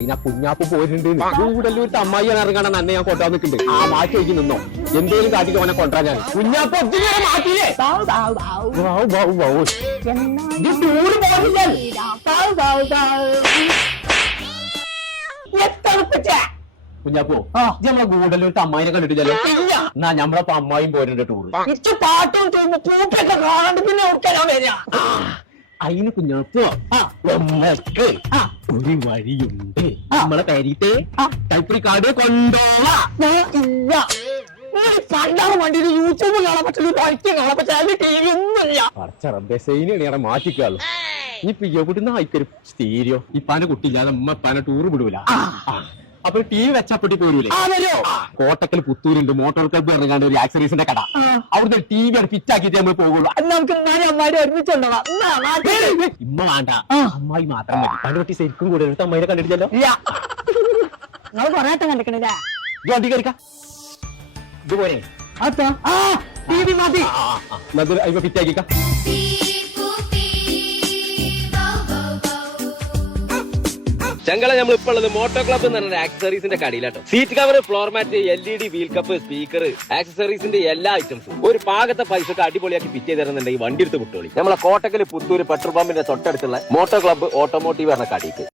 പിന്നെ കുഞ്ഞാപ്പ് പോയിട്ടുണ്ട് കൂടുതലൂർ അമ്മായിയാണ് ഇറങ്ങണം അന്നെ ഞാൻ കൊണ്ടുവന്ന് നിൽക്കുന്നുണ്ട്. ആ മാറ്റി എനിക്ക് നിന്നോ. എന്തേലും കാട്ടിക്ക് അവനെ കൊണ്ടാ ഞാൻ. കുഞ്ഞാപ്പ് മാറ്റിയില്ലേ? കുഞ്ഞാപ്പോ നമ്മളെ ഗൂഡല്ലൂർ അമ്മായിനെ കണ്ടിട്ടില്ലല്ലോ? എന്നാ നമ്മളപ്പോ അമ്മായിയും പോയിട്ടുണ്ട് ടൂറ് പാട്ടും കാണാണ്ട് പിന്നെ അതിന് കുഞ്ഞാപ്പോ നമ്മൾക്ക് ഒരു വഴിയുണ്ട്. നമ്മളെ പേരിട്ട് ടൈപ്പറി കാട് കൊണ്ടോളാ പണ്ടാറ് വണ്ടിയിൽ യൂട്യൂബ് കാണാൻ കാണാൻ പറ്റില്ല ടി വി ഒന്നുമില്ല. സൈനിയാണ് മാറ്റിക്കാളു ആയിക്കൊരു സ്റ്റീരിയോ ഇപ്പാനെ കുട്ടിയില്ലാതെ അമ്മ ഇപ്പാനെ ടൂർ വിടൂല. അപ്പൊ ടി വി വെച്ചപ്പെട്ടി പോരൂലേ? ആ കോട്ടക്കൽ പുത്തൂരുണ്ട് മോട്ടോർ ക്ലബ്ബ് ഇറങ്ങാണ്ട് ഒരു ആക്സറീസിന്റെ കട. അവിടുന്ന് ടി വി ഫിറ്റ് ആക്കിയിട്ട് നമ്മൾ പോകുള്ളൂ. നമുക്ക്. ഇമ്മ വേണ്ട. അമ്മായി മാത്രം മതി. പണ്ട് കുട്ടി ശരിക്കും കൂടെ എടുത്ത് അമ്മായിനെ കണ്ടിട്ടില്ലല്ലോ? നിങ്ങൾ കൊറേട്ടം കണ്ടിക്കണില്ലേ? ഇത് വണ്ടി കയറിക്ക. ടി വി മതി. ഫിറ്റ് ആക്കിക്ക. ചങ്കള നമ്മൾ ഇപ്പോൾ ഉള്ളത് മോട്ടോ ക്ലബ് എന്ന് പറഞ്ഞ ആക്സസറീസിന്റെ കടയിലാട്ടോ. Seat cover floor mat L E D wheel cup speaker ആക്സസറീസിന്റെ എല്ലാ ഐറ്റംസും ഒരു പാകത്തെ പൈസക്ക് അടിപൊളിയാക്കി പിറ്റേ തരുന്നുണ്ടെങ്കിൽ വണ്ടി എടുത്ത് വിട്ടോളി. നമ്മളെ കോട്ടക്കൽ പുത്തൂര് പെട്രോൾ പമ്പിന്റെ തൊട്ടടുത്തുള്ള മോട്ടോ ക്ലബ്ബ് ഓട്ടോമോട്ടീവ് എന്ന കടയിക്ക്